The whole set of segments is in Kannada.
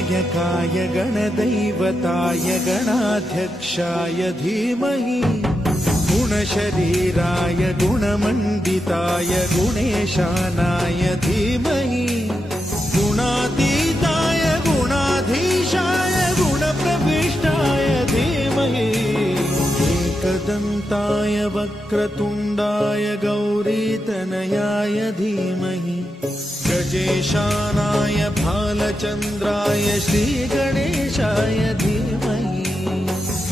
गणनायकाय गणदैवताय गणाध्यक्षाय धीमहि गुणशरीराय गुणमण्डिताय गुणेशानाय धीमहि गुणातीताय गुणाधीशाय गुणप्रविष्टाय धीमहि एकदन्ताय वक्रतुण्डाय गौरीतनयाय धीमहि गजेशानाय भालचन्द्राय श्रीगणेशाय धीमहि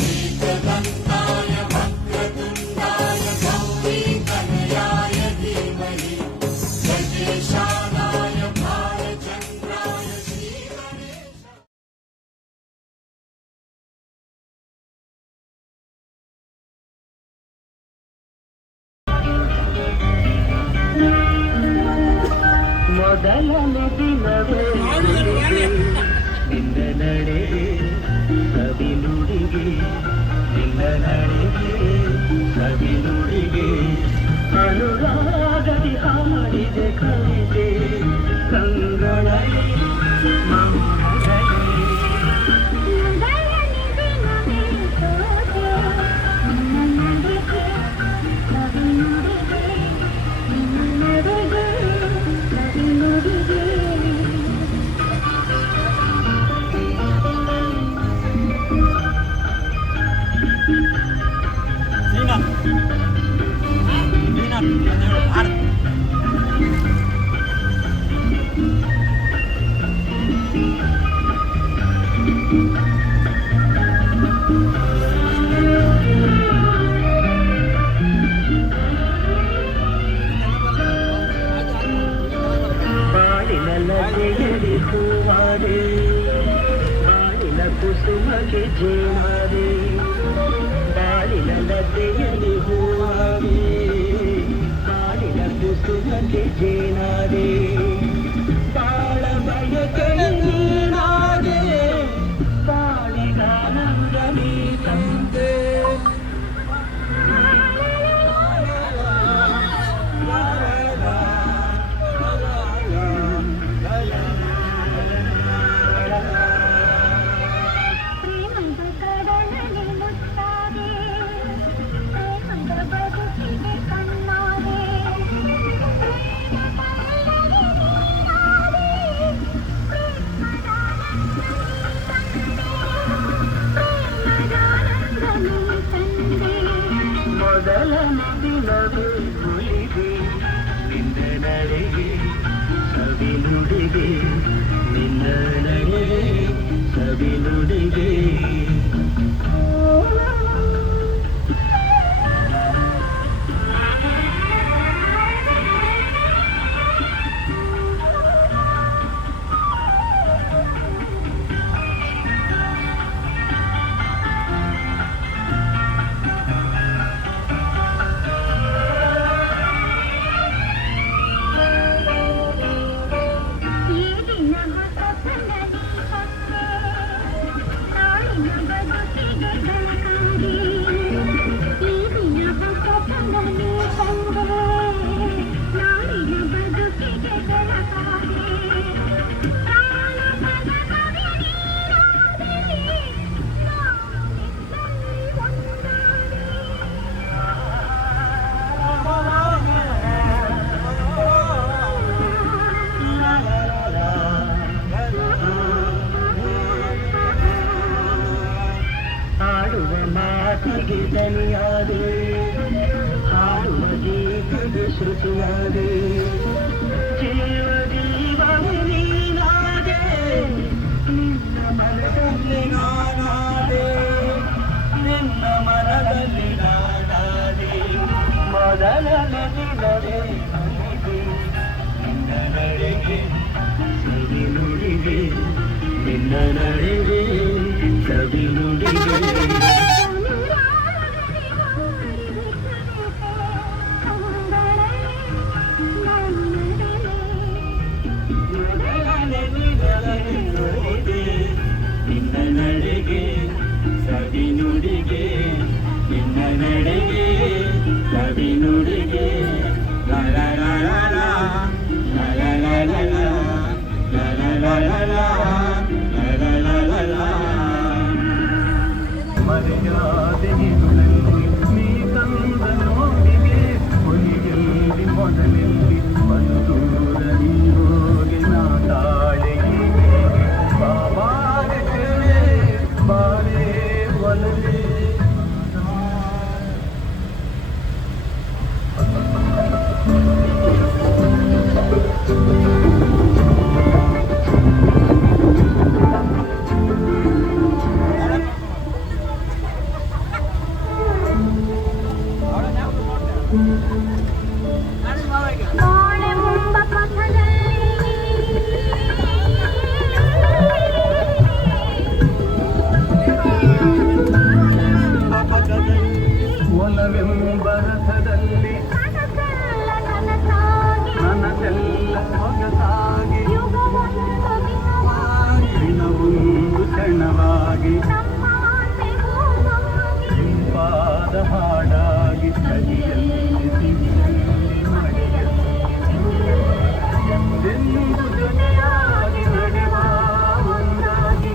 एकदन्ताय वक्रतुण्डाय गौरीतनयाय धीमहि गजेशानाय भालचन्द्राय श्रीगणेशाय ಮೊದಲನೇ ದಿನವೇ ನಿನ್ನ ನಡೆಗೆ ಸವಿ ನುಡಿಗೆ ನಿನ್ನ ನಡೆಗೆ ಸವಿ ನುಡಿಗೆ ಅನುರಾಗದಿ ಹಾಡಿದೆ ಕವಿತೆ ಕಂಗಳಲ್ಲಿ ಬಾಳಿನಲ್ಲಿ ಹೂವಾದೆ ಬಾಳಿನ ಕುಸುಮಗೆ ಜೇನಾದೆ ಬಾಳಿನ ಲತೆಯಲ್ಲಿ ಹೂವಾದೆ ಬಾಳಿನ ಕುಸುಮಗೆ ಜೇನಾದೆ ಬಾಳ ಬಯಕೆ ನೀನಾದೆ ಬಾಳಿಗಾನಂದ ನೀ ತಂದೆ ಮೊದಲ ದಿನವೇ ಉಳಿದೆ ನಿನ್ನ ನಡೆಗೆ ಸವಿ ನುಡಿಗೆ ನಿನ್ನ ನಡೆಗೆ ಸವಿ ನುಡಿಗೆ ಮಾತಿಗೆ ದನಿಯಾದೆ ಹಾಡುವ ಗೀತೆಗೆ ಶ್ರುತಿಯಾದೆ ಜೀವ ಜೀವವೇ ನೀನಾದೆ ನಿನ್ನ ಮನದಲ್ಲಿ ನಾನಾದೆ ನಿನ್ನ ಮನದಲ್ಲಿ ನಾನಾದೆ ಮೊದಲನೇ ದಿನವೇ ನಿನ್ನ ನಡೆಗೆ ಸವಿ ನುಡಿಗೆ ನಿನ್ನ ನಡೆಗೆ ಸವಿ ನುಡಿಗೆ ನಿನ್ನ ನಡೆಗೆ ಸವಿ ನುಡಿಗೆ ನಿನ್ನ ನಡೆಗೆ ಸವಿ ನುಡಿಗೆ ಲಾ ಲಾ ಲಾ ಲಾ ಲಾ ಲಾ ಲಾ ಲಾ ಲಾ ಲಾ ಲಾ ಲಾ ಲಾ ಲಾ ಲಾ ಬಾಳೆಂಬ ಪಥದಲ್ಲಿ ಒಲವೆಂಬ ರಥದಲ್ಲಿ ಕನಸೆಲ್ಲ ನನಸಾಗಿ ನನಗೆಲ್ಲ ಸೊಗಸಾಗಿ ಯುಗವೊಂದು ದಿನವಾಗಿ ದಿನವೊಂದು ಕ್ಷಣವಾಗಿ ನಮ್ಮ ಆಸೆ ಹೂವಾಗಿ ಇಂಪಾದ ಹಾಡಾಗಿ ಕಲಿಯಲ್ಲಿ ಸಿಹಿಯಲ್ಲಿ ಮಳೆಯಲ್ಲಿ ಎಂದು ಜೊತೆಯಾಗಿ ನಡೆವ ಒಂದಾಗಿ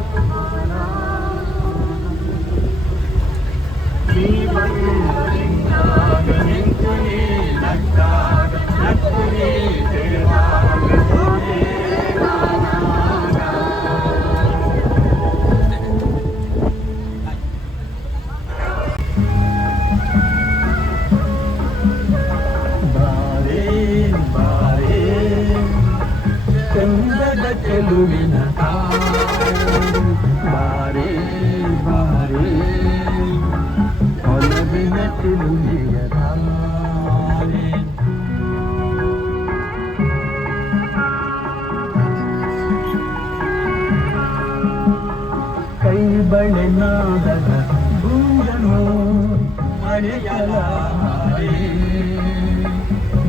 ನೀ ಬಂದಾಗ ನಿಂತು ನೀ ನಕ್ಕಾಗ ನಕ್ಕು ನೀ ತೆರೆದಾಗ ಸೋನೆ ನಾನಾಗ. ಬಾರೇ ಬಾರೇ ಚಂದದ ಚೆಲುವಿನ ತಾರೆ. ಬಾರೇ ಬಾರೇ ಒಲವಿನ ಚೆಲುವಿನ ತಾರೆ. ಕೈ ಬಳೆ ನಾದದ ಗೂಡನು ಮರೆಯಲಾರೆ.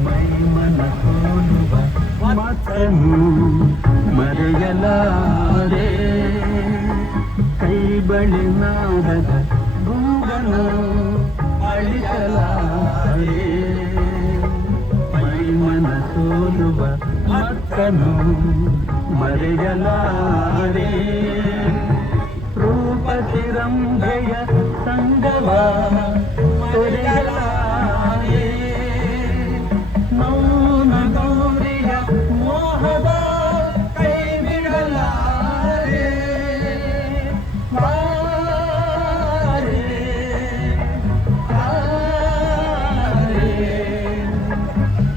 ಮೈ ಮನ ಸೋಲುವ ಮತ್ತನು ಮರೆಯಲಾರೆ. ಕೈ ಬಳೆ ನಾದದ ಗೂಡನು ಅಳಿಸಲಾರೆ. ಮೈ ಮನ ಸೋಲುವ ಮತ್ತನು ಮರೆಯಲಾರೆ. ರೂಪತಿರಂಭೆಯ ಸಂಗವ ತೊರೆಯಲಾರೆ. ಮೌನ ಗೌರಿಯ ಮೋಹದ ಕೈ ಬಿಡಲಾರೆ. ಬಾರೆ, ಬಾರೆ,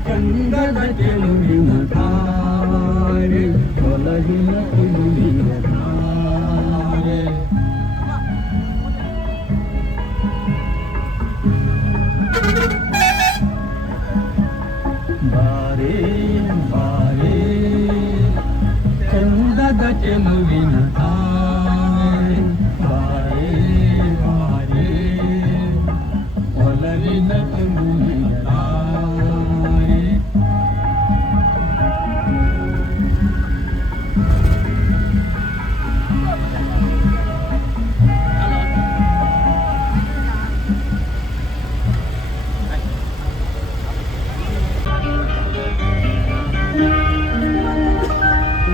ಚಂದದ ಚೆಲುವಿನ ತಾರೆ. ಒಲಗಿನ ಚೆಲುವಿನ ತಾರೆ. ಬಾರೇ ಬಾರೇ ಚಂದದ ಚೆಲುವಿನ ತಾರೆ. ಬಾರೇ ಬಾರೇ ಒಲವಿನ ಚೆಲುವಿನ ತಾರೆ.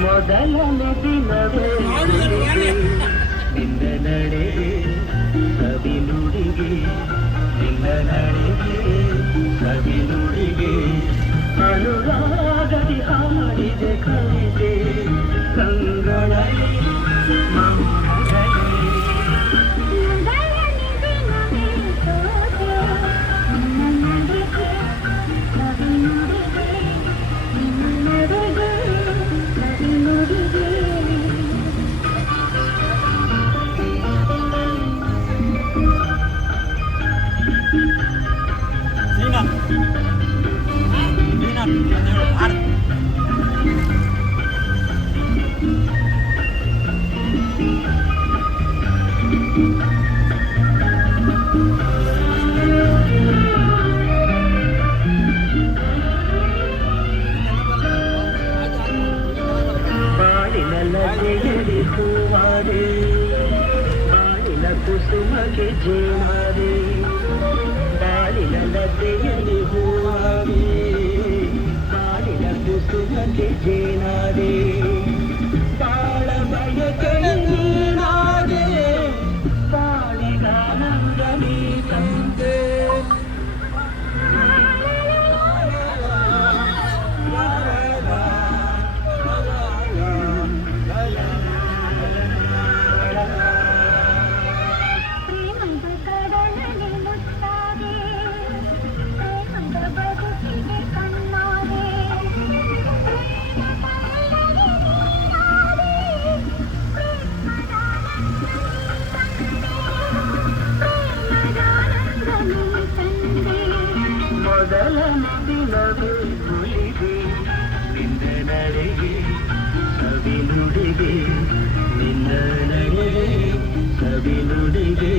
ಮೊದಲನೇ ದಿನವೇ ನಿನ್ನ ನಡೆಗೆ ಕವಿ ನುಡಿಗೆ. ನಿನ್ನ ನಡೆಗೆ ಕವಿ ನುಡಿಗೆ. ಅನುರಾಗದಿ ಹಾಡಿದೆ ಕವಿತೆ ಕಂಗಳಲ್ಲಿ ಮೌನದಲ್ಲಿ. ಬಾಳಿನಲ್ಲಿ ಹೂವಾಡೆ ಬಾಳಿನ ಕುಸುಮಗೆ ಜೇನಾದೆ. ಬಾಳಿನ ಲತೆಯಲ್ಲಿ ಹೂವಾಡೆ ಬಾಳಿನ ಕುಸುಮಗೆ ಜೇನಾದೆ. ಬಾಳ ಬಯಕೆಯ ನೀನಾದೆ ಬಾಳಿಗಾನಂದ ನೀ ತಂದೆ. ಪ್ರೇಮದ ಕಡಲಲ್ಲಿ ಮುತ್ತಾದೆ ದಿನವೇ ಉಳಿದೆ ನಿನ್ನ ನಡೆಗೆ ಸವಿ ನುಡಿಗೆ ನಿನ್ನ ನಡೆಗೆ ಸವಿ ನುಡಿಗೆ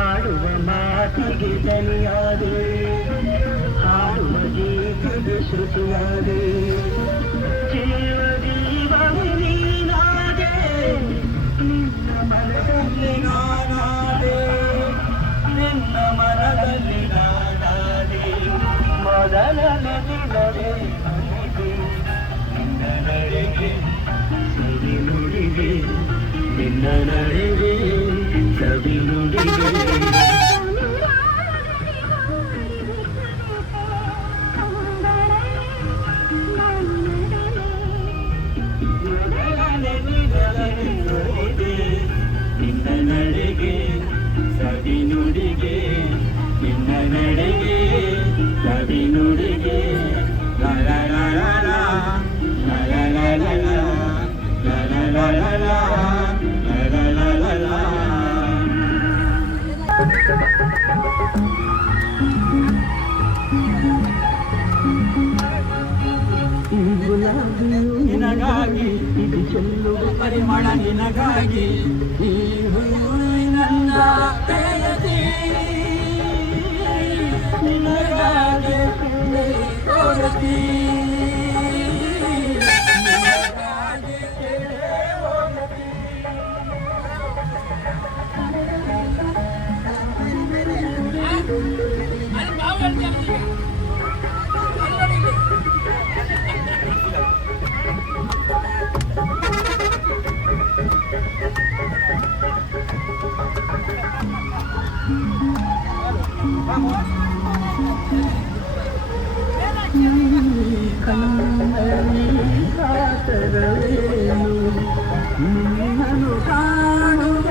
ಆಡುವ ಮಾತಿಗೆ ದನಿಯಾದೆ ಹಾಡುವ ಗೀತೆಗೆ ಶ್ರುತಿಯಾದೆ ಜೀವ ಜೀವವೇ ನೀನಾದೆ ನಿನ್ನ ಮನದಲ್ಲಿ ನಾನಾದೆ ನಿನ್ನ ಮನದಲ್ಲಿ ನಾನಾದೆ ಮೊದಲನೇ ದಿನವೇ ಅನಿದೆ ನಿನ್ನ ನಡೆಗೆ ಸವಿ ನುಡಿಗೆ ನಿನ್ನ ನಡೆಗೆ ಸವಿ ನುಡಿಗೆ ನಿನ್ನ ನಡೆಗೆ ಸವಿ ನುಡಿಗೆ ನಿನ್ನ ನಡೆಗೆ ಸವಿ ನುಡಿಗೆ ಲಾ ಲಾ ಲಾ ಲಾ ಲಾ ಲಾ ಲಾ ಲಾ ಲಾ ಲಾ ಲಾ ಲಾ ಲಾ ನಿನಗಾಗಿ ಇದು ಚೆಲ್ಲುವ ಪರಿಮಳ ನಿನಗಾಗಿ ಈ ನನ್ನ ಪ್ರೇಯಸಿ ನಿನಗಾಗಿ ಹೋಗತಿ ಕಣ್ಣಲ್ಲಿ ಕಾತರವೇನು ನಿನ್ನನ್ನು ಕಾಣುವ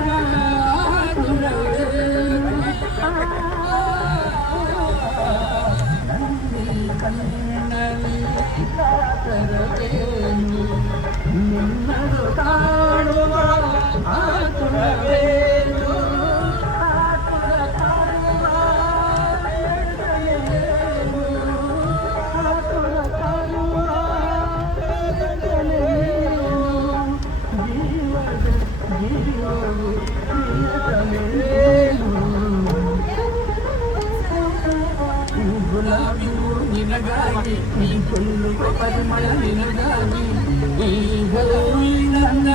ಆತುರವೇನು ಕಣ್ಣಲ್ಲಿ ಕಾತರವೇನು ನಿನ್ನನ್ನು ಕಾಣುವ ಆತುರವೇನು ಗುಲಾಬಿಯು ನಿನಗಾಗಿ ನೀ ಕೊಲ್ಲುವ ಪರಿಮಳ ನಿನಗಾಗಿ ಈ ನನ್ನ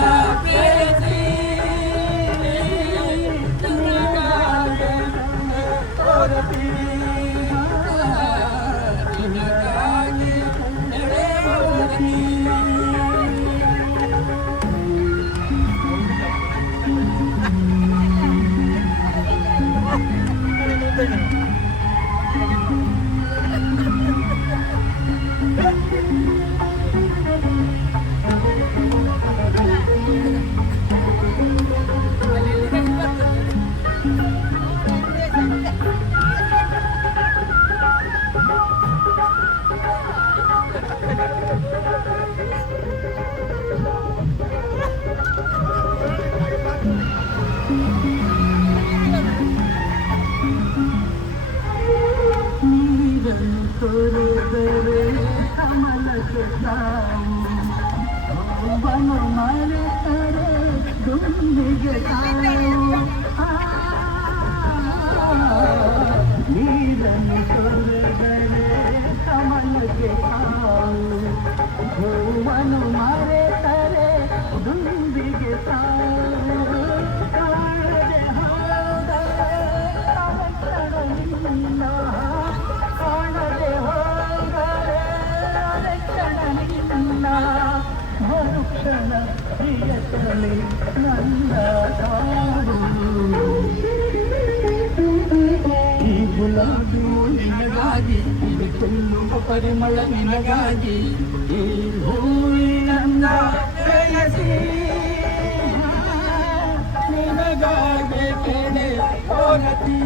ಪ್ರೇಯಸಿ ನಿನಗಾಗಿ ಹೋಗತಿ ನಿನಗಾಗಿ ನಡೆಯೋಗತಿ ಬನು ಮರೆತರೆ ದುಂಬಿಗೆ ನೀರನ್ನು ತೊರೆದರೆ ಪ್ರಿಯತಮೆ ನನ್ನ ತಾವು ಈ ಗುಲಾಬಿಯು ನಿನಗಾಗಿ ಇದು ಚೆಲ್ಲುವ ಪರಿಮಳ ನಿನಗಾಗಿ ಈ ಹೂವಿನಂದ ಪ್ರೇಯಸಿ ನಿನಗಾಗಿ ಕೇಳೆ ಓರತಿ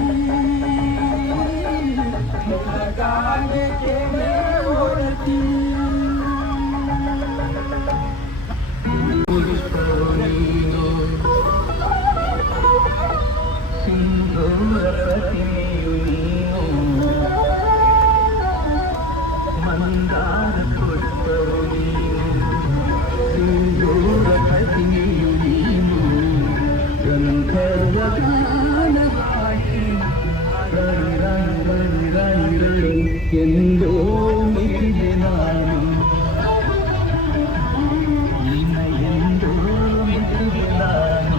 ನಿನಗಾಗಿ ಕೇಳೆ ಓರತಿ ಸಿಂಧೂರ ಪ್ರತಿಮೆಯು ನೀನು ಮಂದಾರ ಪುಷ್ಪವು ನೀನು ಸಿಂಧೂರ ಪ್ರತಿಮೆಯು ನೀನು ಗಂಧರ್ವ ಗಾನವಾಣಿ ರಣಿ ರಣಿ ರಣಿ ರಣಿ ಎಂದೋ ಮಿಡಿದೆ ನಾನು ನಿನ್ನ ಎಂದೋ ಮಿಡಿದೆ ನಾನು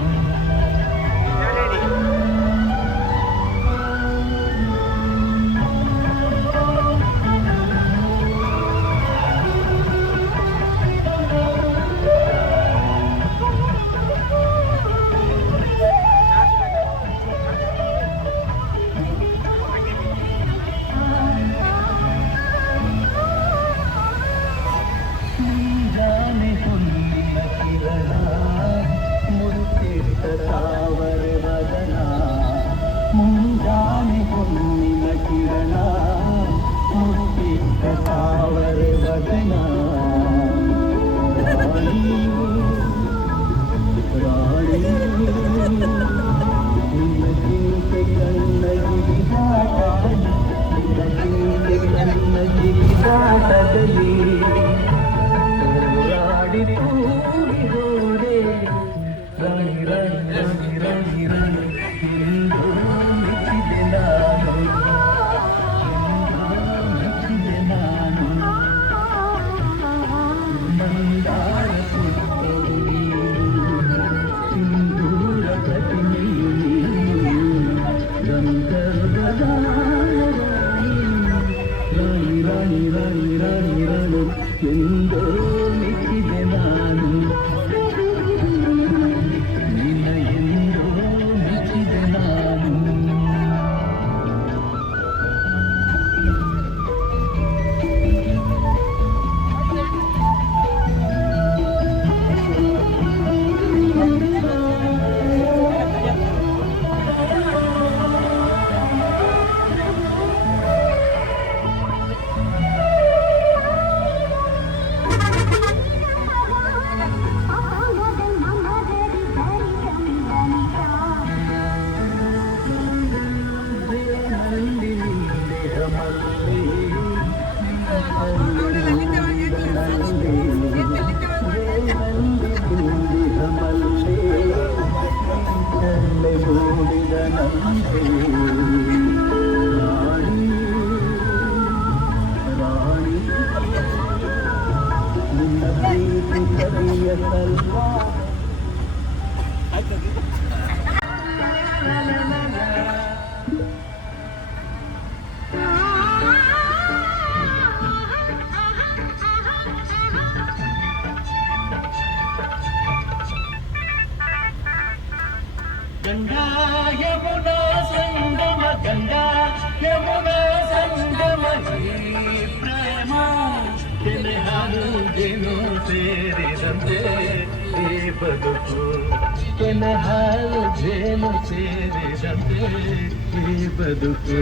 ಮುಂಜಾನೆ ಹೊನ್ನಿನ ಕಿರಣ ಮುರುತಿಟ್ಟ ತಾವರ ವದನ ಮುಂಜಾನೆ ಹೊನ್ನಿನ ಕಿರಣ ಮುರುತಿಟ್ಟ ತಾವರ ವದನ ರಾಣಿ ರಾಣಿ ನಿನ್ನ ಚಿಂತೆ ಕಣ್ಣ ಗಿರಿದಾಟದಲ್ಲಿ ನಿನ್ನ ಚಿಂತೆ ಕಣ್ಣ ಗಿರಿದಾಟದಲ್ಲಿ ತೂರಿದೋರೆ ರಣಿ ರಣಿ ರಣಿ ರಣಿ ರಣಿ ಎಂದು ಮೆಚ್ಚಿದೆ ನಾನು ಮೆಚ್ಚಿದೆ ನಾನು ಮಂದಾರ ಪುಷ್ಪವು ನೀನು ಸಿಂಧೂರ ಪ್ರತಿಮೆಯು ನೀನು ಗಂಧರ್ವದ ರಾಣಿ ರಾಣಿ ರಾಣಿ ರಾಣಿ ರಾಣಿ ಎಂದೋ ಮೆಚ್ಚಿದೆ ನಾನು ನಿನ್ನ ಎಂದೋ ಮೆಚ್ಚಿದೆ ನಾನು ಗಂಗಾ ಯಮುನಾ ಸಂಗಮ ಗಂಗಾ ಯಮುನಾ ಸಂಗಮ ಪ್ರೇಮ ಕೆನೆ ಹಾಲು ಜೇನು ಸೇರಿದಂತೆ ಈ ಬದುಕು ಕೆನೆ ಹಾಲು ಜೇನು ಸೇರಿದಂತೆ ಈ ಬದುಕು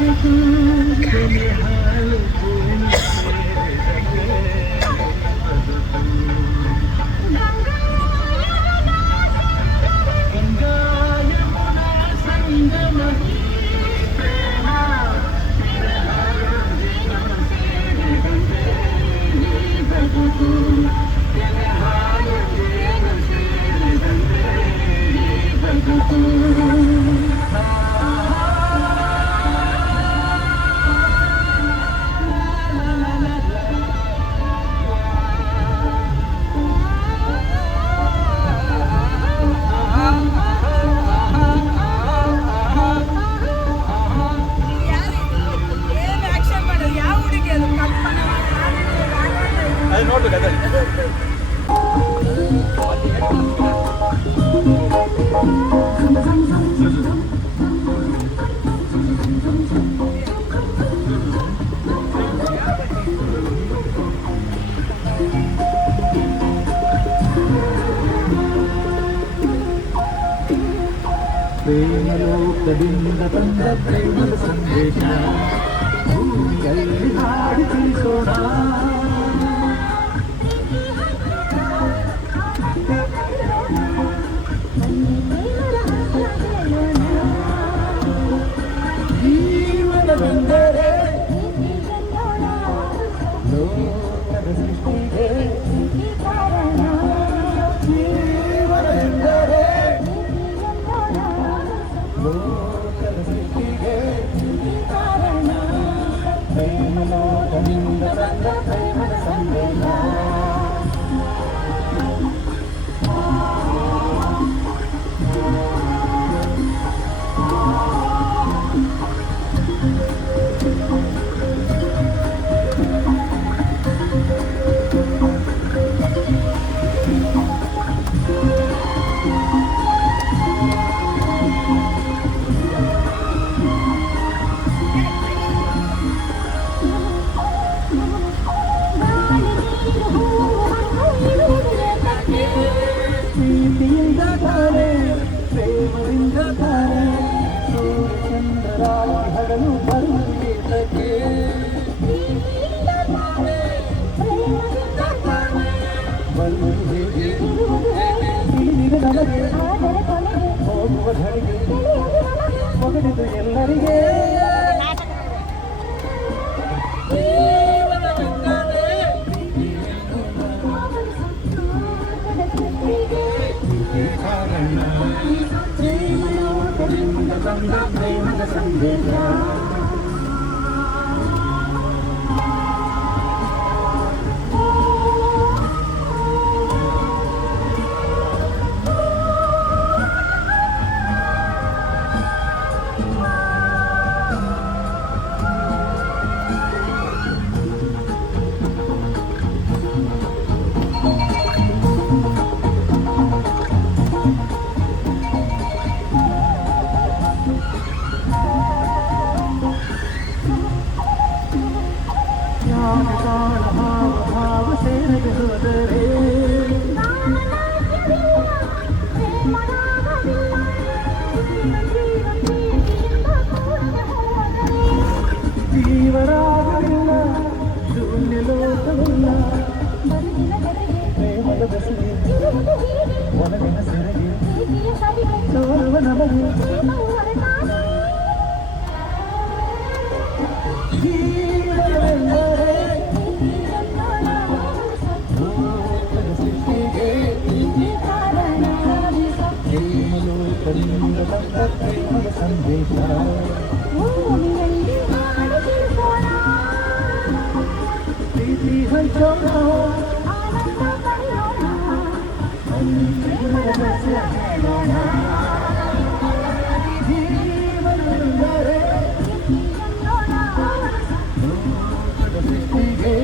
ಕೆನೆ ಹಾಲು ಹೂವಿನ ಸೇರಿದಂಗೆ ಬದುಕು. ಗಂಗಾ ಯಮುನಾ ಸಂಗಮ ಈ ಪ್ರೇಮ ವಿರಹದೊಂದಿಗೆ ಸೇರಿದಂತೆ ಈ ಬದುಕು. ಕೆನೆ ಹಾಲು ಹೂವಿನ ಸೇರಿದಂತೆ ಈ ಬದುಕು. ಏನ್ ಆಕ್ಷನ್ ಮಾಡೋದು? ಯಾವ ಹುಡುಗಿ ಅದು? ಕಲ್ಪನಾ ಅದು ನೋಡ್ಬೇಕು ಅದೇ. ಪ್ರೇಮಲೋಕದಿಂದ ಬಂದ ಪ್ರೇಮದ ಸಂದೇಶ ಭೂಮಿಯಲ್ಲಿ ಹಾಡಿ ತಿಳಿಸೋಣ. ಜೀವನವೆಂದರೆ ಲೋಕದ ಸೃಷ್ಟಿಗೆ, ಜೀವನವೆಂದರೆ ಲೋಕದ ಸೃಷ್ಟಿಗೆ ಪ್ರೇಮಲೋಕದಿಂದ ಬಂದ ಪ್ರೇಮದ ಸಂದೇಶ. ಪ್ರೀತಿಯಿಂದ ತಾನೆ ಪ್ರೇಮದಿಂದ ತಾನೆ ಸೂರ್ಯಚಂದ್ರರಾಗಿ ಹರಳು ಬರುವುದಕ್ಕೆ. ಬರುವುದು ಹೇಗೆ ತಿಳಿದಿದೆ ನಮಗೆ, ಹೋಗುವ ಘಳಿಗೆ ಒಗಡಿದು ಎಲ್ಲರಿಗೆ. ಪ್ರೇಮಲೋಕದಿಂದ ಬಂದ ಪ್ರೇಮದ ಸಂದೇಶ. ಭಾವ ಸೇರದೆ ಹೋದರೆ ಜೀವರಾಗವಿಲ್ಲ, ಶೂನ್ಯ ಲೋಕವಿಲ್ಲ. ಪ್ರೇಮದ ಬೆಸಗೆ ಒಲವಿನ ಸೆರಗೆ ತೋರುವ ನಮಗೆ. ಜೀವನವೆಂದರೆ ಲೋಕದ ಸೃಷ್ಟಿಗೆ ಪ್ರೇಮಲೋಕದಿಂದ ಬಂದ ಪ್ರೇಮದ ಸಂದೇಶ. ಪ್ರೀತಿ ಹಂಚೋಣ, ಪ್ರೇಮದ ರಹಸ್ಯ ಹೇಳೋಣ. ಜೀವನವೆಂದರೆ ಲೋಕದ ಸೃಷ್ಟಿಗೆ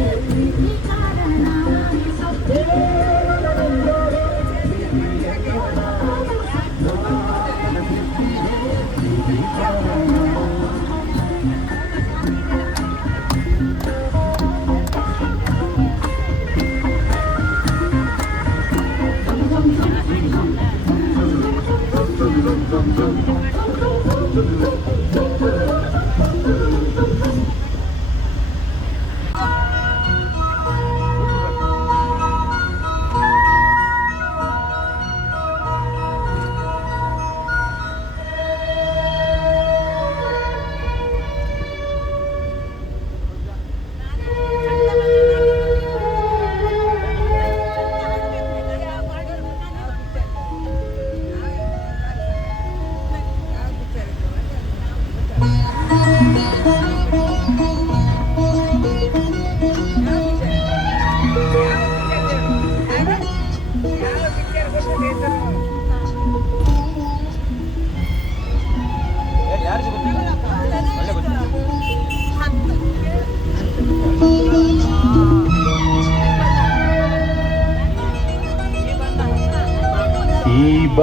Thank you.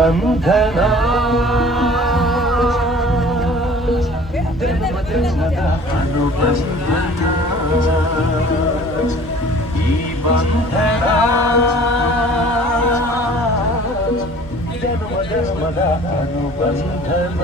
ಬಂಧನ ಜನ್ಮದ ಅನುಬಂಧನ ಈ ಬಂಧನ ಜನ್ಮ ಜನ್ಮದ ಅನುಬಂಧನ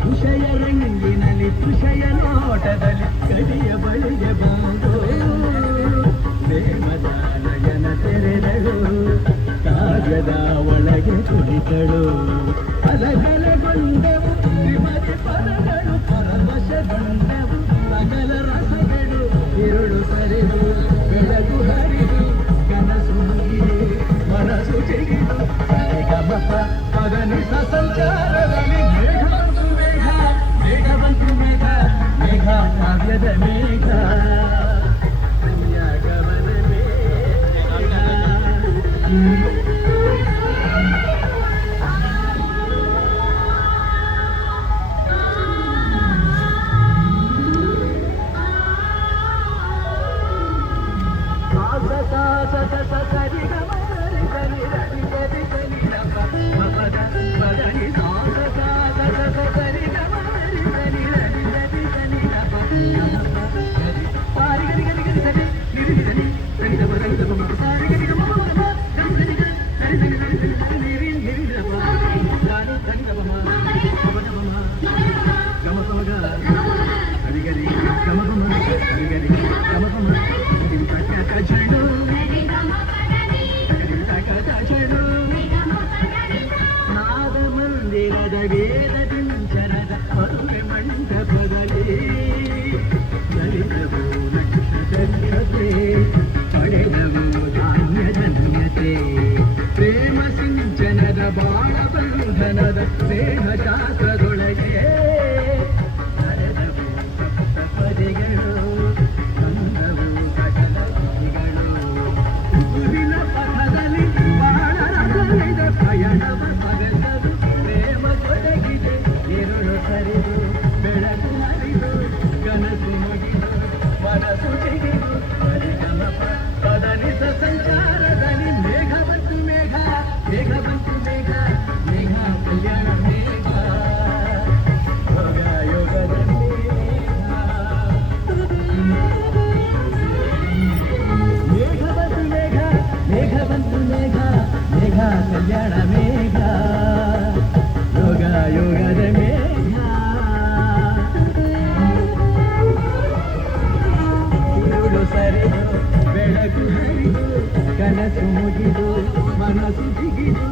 ಕುಶಯ ರಂಗಿನಲ್ಲಿ ಕುಶಯ ನೋಟದಲ್ಲಿ ಕಡಿಯ ಬಳಿಗೆ ಬಂದು ಪ್ರೇಮದ ನಯನ ತೆರೆದಳು ಕಾವ್ಯದ ಒಳಗೆ ಕುಳಿತಳು ಅಲಗಲಗೊಂಡವು ತ್ರಿಮತಿ ಪದಗಳು ಪರವಶಗೊಂಡವು ಸಕಲ ರಸಗಳು ಇರುಳು ಸರಿದು ಬೆಳಕು ಹರಿದು ಕನಸು ಮುಗಿದು ಮನಸ್ಸು ಚಿಗಿದು ಗಮಪ ಪದನಿಸ ಸಂಚಾರದಲ್ಲಿ ಮೇಘ ಬಂತು ಮೇಘ ಮೇಘ ಬಂತು ಮೇಘ ಮೇಘ ಕಾವ್ಯದ ಮೇಘ ಗಮನ ವೇದದಿಂಚರದ ಮದುವೆ ಮಂಟಪದಲ್ಲಿ ಲಲಿತವು ನಕ್ಷತ್ರತೆ ಪಡೆದವು ಧಾನ್ಯಧನ್ಯತೆ ಪ್ರೇಮ ಸಿಂಚನದ ಬಾಳ ಬಂಧನದ ಸ್ನೇಹ ಶಾಸ್ತ್ರದೊಳಗೆ ನಡೆದವು ಸಪ್ತಪದಿಗಳು ತಂದವು ಸಕಲ ವಿಧಿಗಳು ಗುರುವಿನ ಪಥದಲ್ಲಿ ಬಾಳ ರಸಲಿದ ಪಯಣವ ಸವೆಸದು ಪ್ರೇಮ ತೊಡಗಿದೆ ഇരുಳು ಸರಿದು ಬೆಳಕು ಹರಿದು ಕನಸು ಮುಗಿದು ಮನಸ್ಸು ಚಿಗಿದು ಹರಿಗಮಪ ಪದನಿಸ ಸಂಚಾರದಲ್ಲಿ ಮೇಘ ಬಂತು ಮೇಘ ಮೇಘ ಬಂತು ಮೇಘ ಮೇಘ ಕಲ್ಯಾಣ ಮೇಘ ಯೋಗ ಯೋಗದ ಮೇಘ ಬಂತು ಮೇಘ ಮೇಘ ಬಂತು ಮೇಘ ಮೇಘ ಕಲ್ಯಾಣ ಮೇಘ ಯೋಗ ಯೋಗದ ಮೇಘ ഇരുಳು ಸರಿದು ಬೆಳಕು ಹರಿದು ಕನಸು ಮುಗಿದು ಮನಸ್ಸು ಜಿಗಿದು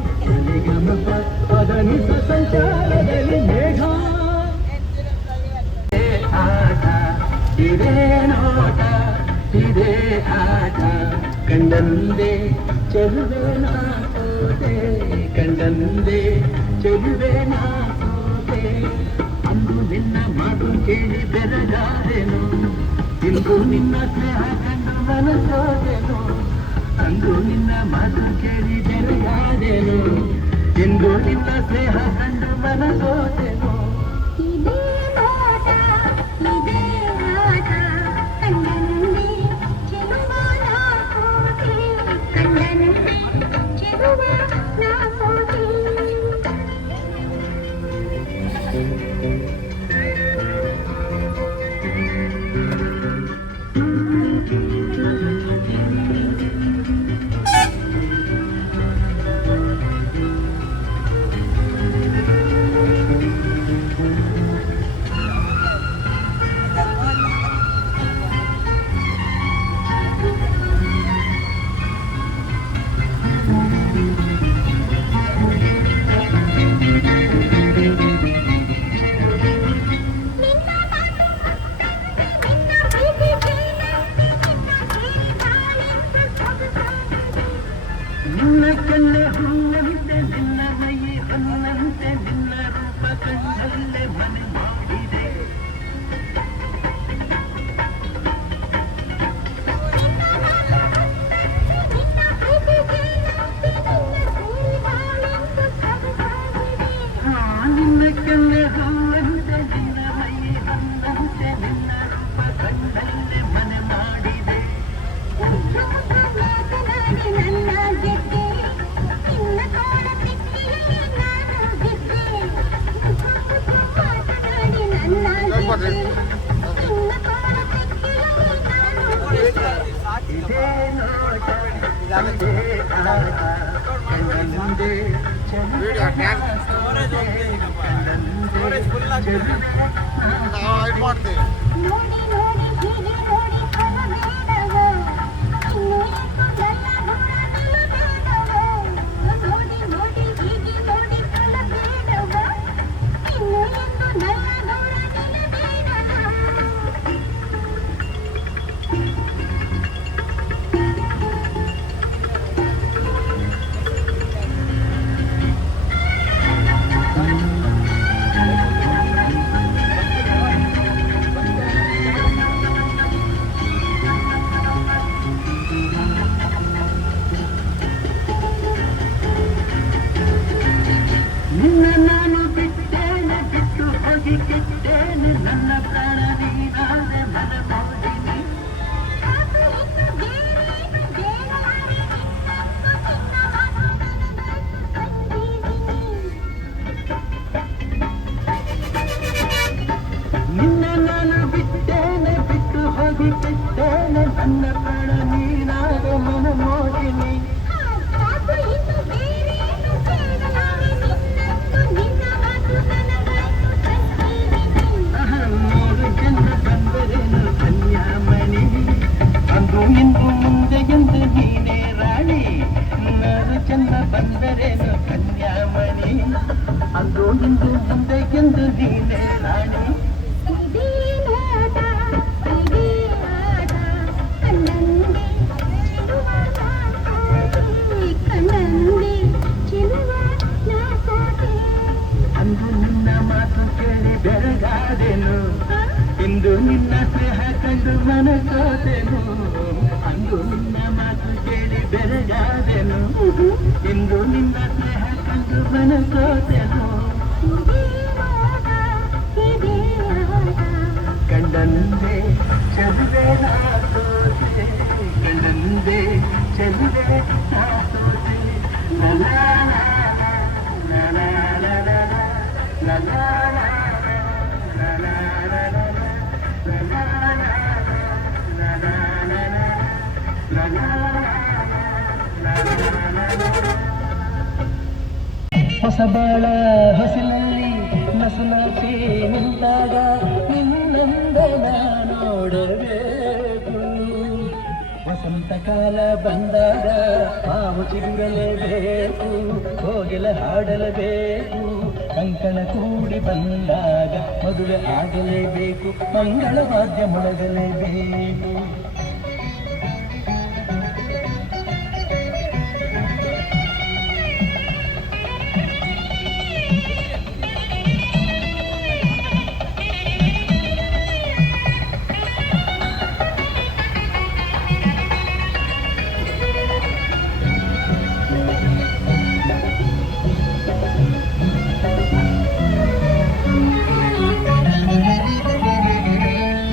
ನಿಗಮಪ ಪದನಿಸ ಸಂಚಾರದಲ್ಲಿ ಮೇಘ ಆಟ ಇದೇ ನೋಟ ಇದೇ ಆಟ ಕಂಡಂದೇ ಚೆಲುವೆ ನಾ ಸೋತೆ ಕಂಡಂದೆ ಚೆಲುವೆ ನಾ ಸೋತೆ ಅಂದು ನಿನ್ನ ಮಾತು ಕೇಳಿ ಬೆರಗಾದೆನು ಇಂದು ನಿನ್ನ ಸ್ನೇಹ ಕಂಡು ಮನಸೋದೆನು ಅಂದು ನಿನ್ನ ಮಾತು ಕೇಳಿ ಬೆರಗಾದೆನು ಇಂದು ನಿನ್ನ ಸ್ನೇಹ ಕಂಡು ಮನಸೋದೆನು ಇದೇ ನೋಟ ಇದೇ ಆಟ ಕಣ್ಣನಲ್ಲಿ ಚೆಲುವ ನಾ ಸೋತೆ ಕಣ್ಣನಲ್ಲಿ ಚೆಲುವ ನಾ ಸೋತೆ ನಿನ್ನ ಕಣ್ಣೆ ಹೂವಂತೆ ನಿನ್ನ ಮೈ ಹೊನ್ನಂತೆ ನಿನ್ನ ರೂಪ ಕಣ್ಣಲ್ಲೇ ಮನೆ ಮಾಡಿದೆ ನಿನ್ನ ಕಣ್ಣೆ ಹೂವಂತೆ ನಿನ್ನ ಮೈ ಹೊನ್ನಂತೆ ನಿನ್ನ ರೂಪ ಕಣ್ಣಲ್ಲೇ ಮನೆ ಮಾಡಿದೆ ನನ್ನ ಗೆದ್ದೆ ನಿನ್ನ ತೋಳ ಸಿಕ್ಕಿಯೇ ನಾನು ಗೆದ್ದೆ ಮಾತನಾಡಿ ನನ್ನ ಗೆದ್ದೆ ನಿನ್ನ ತೋಳ ಸಿಕ್ಕಿಯೇ ನಾನು ಗೆದ್ದೆ ಇದೇ ನೋಟ ಇದೇ ಆಟ ಕಣ್ಣಂದೆ ನೋಡಿ ನೋಡಿ ಹೀಗೆ ನೋಡಿ ಕಲಬೇಡವೋ ಇನ್ನು ಎಂದು ನನ್ನ ಗುಣ ನಿಲ್ಲಬೇಡವೋ ನೋಡಿ ನೋಡಿ ಹೀಗೆ ನೋಡಿ ಕಲಬೇಡವೋ ಇನ್ನು ಎಂದು ನನ್ನ ಗುಣ ನಿಲ್ಲಬೇಡವೋ ನಿನ್ನ ನಾನು ಬಿಟ್ಟೇನೆ ಬಿಟ್ಟು ಹೋಗಿ ಕೆಟ್ಟೇನೆ ನನ್ನ ಪ್ರಾಣ ನೀನಾದೆ ಮನ ಮೋದಿನಿ ನಿನ್ನ ನಾನು ಬಿಟ್ಟೇನೆ ಬಿಟ್ಟು ಹೋಗಿ ಕೆಟ್ಟೇನೆ ನನ್ನ ಪ್ರಾಣ ನೀನಾದೆ ಮನ ಮೋದಿನಿ ಮೂರು ಜನ ಬಂದರೇನು ಕನ್ಯಾಮಣಿ ಅಂದು ಇಂದು ಮುಂದೆ ಎಂದು ನೀನೇ ರಾಣಿ ಮೂರು ಜನ ಬಂದರೇನು ಕನ್ಯಾಮಣಿ ಅಂದು ಇಂದು ಮುಂದೆ ಎಂದು ನೀನೇ ರಾಣಿ ಇದೇ ನೋಟ ಇದೇ ಆಟ ಕಣ್ಣಂದೆ ಚೆಲುವ ನಾ ಸೋತೆ ಕಣ್ಣಂದೆ ಚೆಲುವ ನಾ ಸೋತೆ ಅಂದು ನಿನ್ನ ಮಾತು ಕೇಳಿ ಬೆರಗಾದೆನು ಇಂದು ನಿನ್ನ ಸ್ನೇಹ ಕಂಡು ಮನಸೋದೆನು ಅಂದು ನಿನ್ನ ಮಾತು ಕೇಳಿ ಬೆರಗಾದೆನು ಇಂದು ನಿನ್ನ ಸ್ನೇಹ ಕಂಡು ಮನಸೋದೆನು ಇದೇ ನೋಟ ಇದೇ ಆಟ ಕಂಡಂದೆ ಚೆಲುವೆ ನಾ ಸೋತೆ ಕಂಡಂದೆ ಚೆಲುವೆ ನಾ ಸೋತೆ ಲಲಾ ಲಲಾ ಲಲಾ ಲಲಾ ಹೊಸಬಾಳ ಹೊಸಲಲ್ಲಿ ನಸುನಾಚಿ ನಿಂತಾಗ ನಿನ್ನಂದನ ನೋಡಬೇಕು ವಸಂತ ಕಾಲ ಬಂದಾಗ ಹಾವು ಚಿಗುರಲೇಬೇಕು ಕೋಗಿಲ ಹಾಡಲೇಬೇಕು ಕಂಕಣ ಕೂಡಿ ಬಂದಾಗ ಮದುವೆ ಆಗಲೇಬೇಕು ಮಂಗಳವಾದ್ಯ ಮೊಳಗಲೇಬೇಕು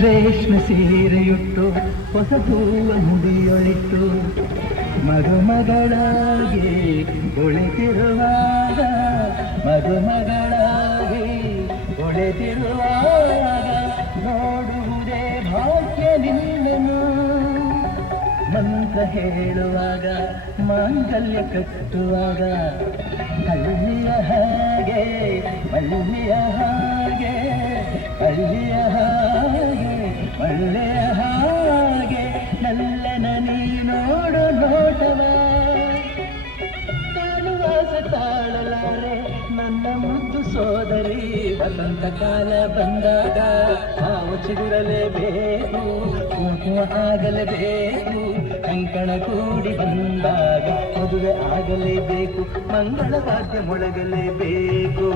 ರೇಷ್ಮೆ ಸೀರೆಯುಟ್ಟು ಹೊಸ ಹೂವ ಮುಡಿಯೊಳಿಟ್ಟು ಮಗುಮಗಳಾಗಿ ಕುಳಿತಿರುವಾಗ ಮಗುಮಗಳಾಗಿ ಕುಳಿತಿರುವಾಗ ನೋಡುವುದೇ ಭಾಗ್ಯ ನಿನ್ನನು ಮಂತ್ರ ಹೇಳುವಾಗ ಮಾಂಗಲ್ಯ ಕಟ್ಟುವಾಗ ಹಳ್ಳಿಯ ಹಾಗೆ ಹಳ್ಳಿಯ ಹಾಗೆ ಹಳ್ಳಿಯ ಹಾಗೆ ಒಳ್ಳೆಯ ಹಾಗೆ ನಲ್ಲನ ನೀ ನೋಡು ನೋಟವ ತಾಳುವಾಸ ತಾಳಲಾರೆ ನನ್ನ ಮುದ್ದು ಸೋದರಿ ವಸಂತ ಕಾಲ ಬಂದಾಗ ಹಾವು ಚಿಗುರಲೇಬೇಕು ಕುಂಕುಮ ಆಗಲೇಬೇಕು ಕಂಕಣ ಕೂಡಿ ಬಂದಾಗ ಮದುವೆ ಆಗಲೇಬೇಕು ಮಂಗಳ ವಾದ್ಯ ಮೊಳಗಲೇಬೇಕು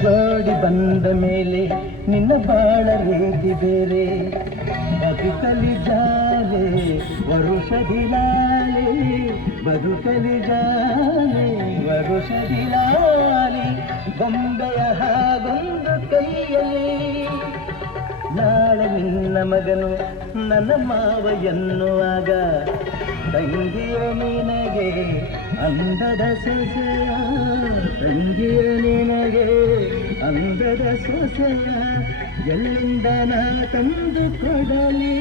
ಜೋಡಿ ಬಂದ ಮೇಲೆ ನಿನ್ನ ಬಾಳ ರೀತಿ ಬೇರೆ ಬದುಕಲಿ ಜಾಲೆ ವರುಷದಿಲಾಲೆ ಬದುಕಲಿ ಜಾಲೆ ವರುಷದಿಲಾಲೆ ಗೊಂಬೆಯ ಹಾಗೊಂದು ಕೈಯಲ್ಲಿ ನಾಳೆ ನಿನ್ನ ಮಗನು ನನ್ನ ಮಾವ ಎನ್ನುವಾಗ ತಂಗಿಯ ನಿನಗೆ ಅಂದದ ಸೊಸೆಯ ತಂಗಿಯ ನಿನಗೆ ಅಂದದ ಸೊಸೆಯ ಎಲ್ಲಿಂದ ನಾ ತಂದು ಕೊಡಲಿ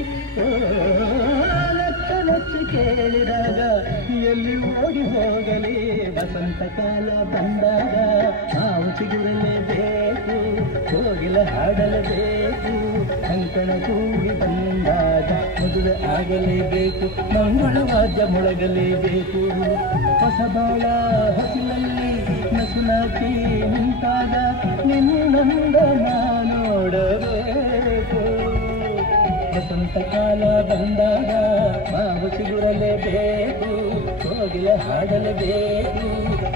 ಲಕ್ಷ ಲಕ್ಷ ಕೇಳಿದಾಗ ಎಲ್ಲಿ ಓಡಿ ಹೋಗಲಿ ವಸಂತ ಕಾಲ ಬಂದಾಗ ನಾವು ಚಿಗುರಲೇಬೇಕು ಕೋಗಿಲ ಹಾಡಲೇಬೇಕು ಕಂಕಣ ಕೂಡಿ ಬಂದಾಗ ಮದುವೆ ಆಗಲೇಬೇಕು ಮಂಗಳ ವಾದ್ಯ ಮೊಳಗಲೇಬೇಕು ಹೊಸ ಬಾಳ ಹೊಸಿಲಲ್ಲಿ ನಸುನಾಕಿ ನಿಂತಾಗ ನಿನ್ನಂದ ನೋಡಬೇಕು ವಸಂತ ಕಾಲ ಬಂದಾಗ ಮಾವು ಸಿಗುರಲೇಬೇಕು ಕೋಗಿಲ ಹಾಡಲೇಬೇಕು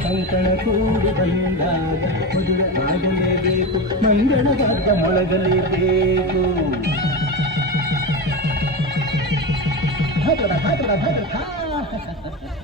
ಕಂಕಣ ಕೂಡಿ ಬಂದಾಗ ಮದುವೆ ಆಗಲೇಬೇಕು ಮಂಗಳ ವಾದ್ಯ ಮೊಳಗಲೇಬೇಕು ಭಾಗಡ ಭಾಗಡ ಭಾಗಡ